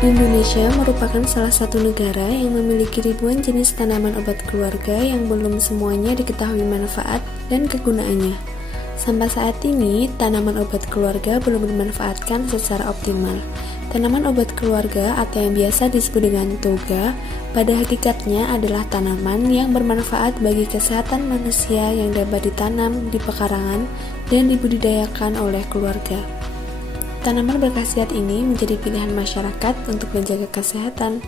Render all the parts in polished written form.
Indonesia merupakan salah satu negara yang memiliki ribuan jenis tanaman obat keluarga yang belum semuanya diketahui manfaat dan kegunaannya. Sampai saat ini, tanaman obat keluarga belum dimanfaatkan secara optimal. Tanaman obat keluarga atau yang biasa disebut dengan toga, pada hakikatnya adalah tanaman yang bermanfaat bagi kesehatan manusia yang dapat ditanam di pekarangan dan dibudidayakan oleh keluarga. Tanaman berkhasiat ini menjadi pilihan masyarakat untuk menjaga kesehatan.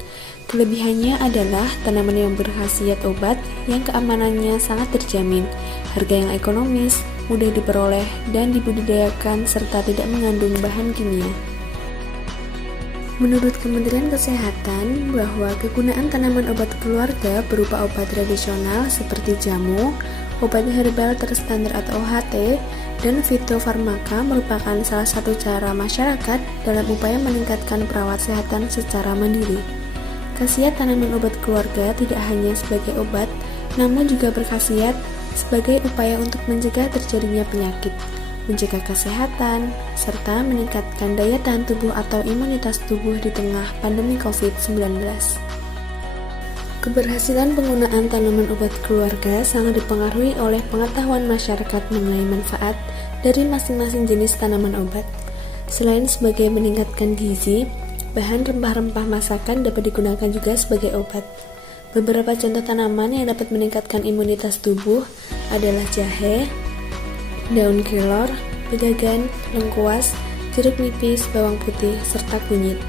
Kelebihannya adalah tanaman yang berkhasiat obat yang keamanannya sangat terjamin, harga yang ekonomis, mudah diperoleh dan dibudidayakan serta tidak mengandung bahan kimia. Menurut Kementerian Kesehatan, bahwa kegunaan tanaman obat keluarga berupa obat tradisional seperti jamu, obat herbal terstandar atau OHT, dan fitofarmaka merupakan salah satu cara masyarakat dalam upaya meningkatkan perawat kesehatan secara mandiri. Khasiat tanaman obat keluarga tidak hanya sebagai obat, namun juga berkhasiat sebagai upaya untuk mencegah terjadinya penyakit, mencegah kesehatan, serta meningkatkan daya tahan tubuh atau imunitas tubuh di tengah pandemi COVID-19. Keberhasilan penggunaan tanaman obat keluarga sangat dipengaruhi oleh pengetahuan masyarakat mengenai manfaat dari masing-masing jenis tanaman obat. Selain sebagai meningkatkan gizi, bahan rempah-rempah masakan dapat digunakan juga sebagai obat. Beberapa contoh tanaman yang dapat meningkatkan imunitas tubuh adalah jahe, daun kelor, pedagan, lengkuas, jeruk nipis, bawang putih, serta kunyit.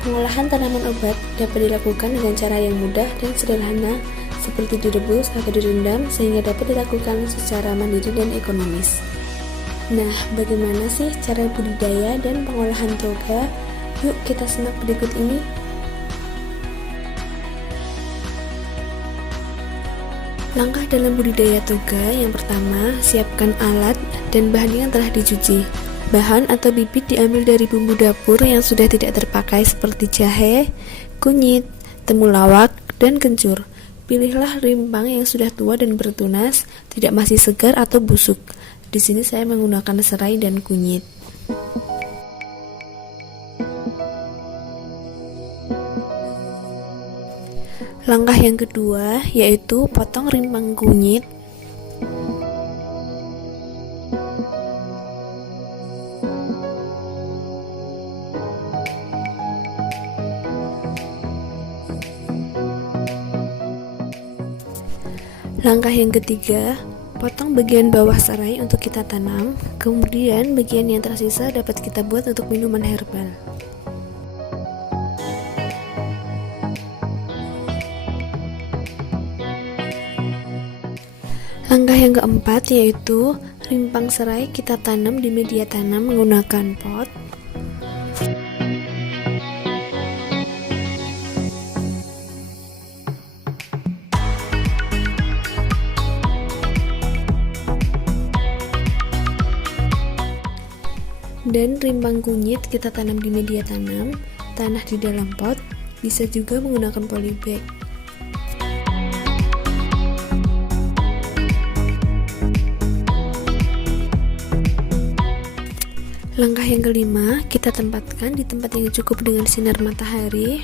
Pengolahan tanaman obat dapat dilakukan dengan cara yang mudah dan sederhana, seperti direbus atau direndam, sehingga dapat dilakukan secara mandiri dan ekonomis. Nah, bagaimana sih cara budidaya dan pengolahan toga? Yuk kita simak berikut ini. Langkah dalam budidaya toga yang pertama, siapkan alat dan bahan yang telah dicuci. Bahan atau bibit diambil dari bumbu dapur yang sudah tidak terpakai seperti jahe, kunyit, temulawak, dan kencur. Pilihlah rimpang yang sudah tua dan bertunas, tidak masih segar atau busuk. Di sini saya menggunakan serai dan kunyit. Langkah yang kedua yaitu potong rimpang kunyit. Langkah yang ketiga, potong bagian bawah serai untuk kita tanam, kemudian bagian yang tersisa dapat kita buat untuk minuman herbal. Langkah yang keempat yaitu rimpang serai kita tanam di media tanam menggunakan pot. Dan rimpang kunyit kita tanam di media tanam, tanah di dalam pot, bisa juga menggunakan polybag. Langkah yang kelima, kita tempatkan di tempat yang cukup dengan sinar matahari.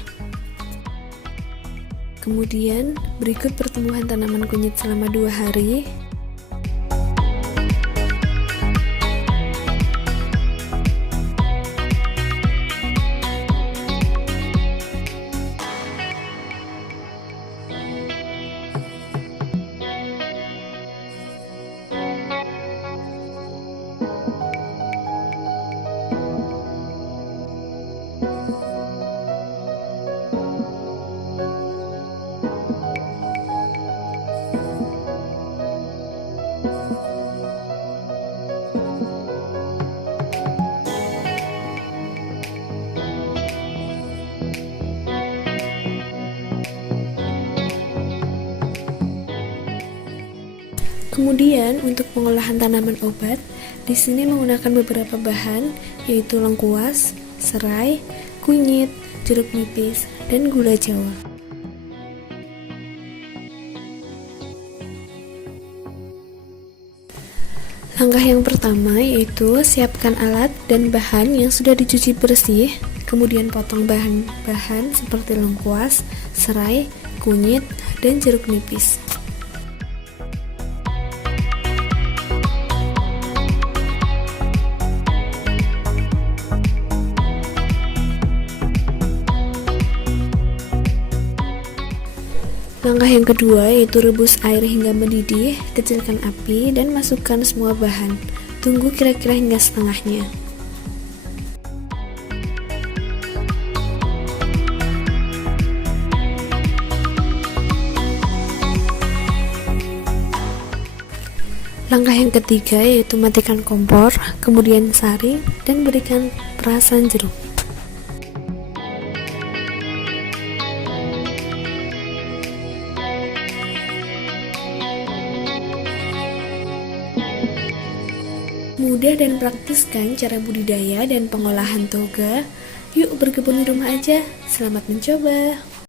Kemudian, berikut pertumbuhan tanaman kunyit selama 2 hari. Kemudian untuk pengolahan tanaman obat, di sini menggunakan beberapa bahan yaitu lengkuas, serai, kunyit, jeruk nipis, dan gula Jawa. Langkah yang pertama yaitu siapkan alat dan bahan yang sudah dicuci bersih, Kemudian potong bahan-bahan seperti lengkuas, serai, kunyit, dan jeruk nipis. Langkah yang kedua yaitu rebus air hingga mendidih, kecilkan api dan masukkan semua bahan. Tunggu kira-kira hingga setengahnya. Langkah yang ketiga yaitu matikan kompor, kemudian saring dan berikan perasan jeruk. Mudah dan praktis kan cara budidaya dan pengolahan toga? Yuk berkebun di rumah aja. Selamat mencoba.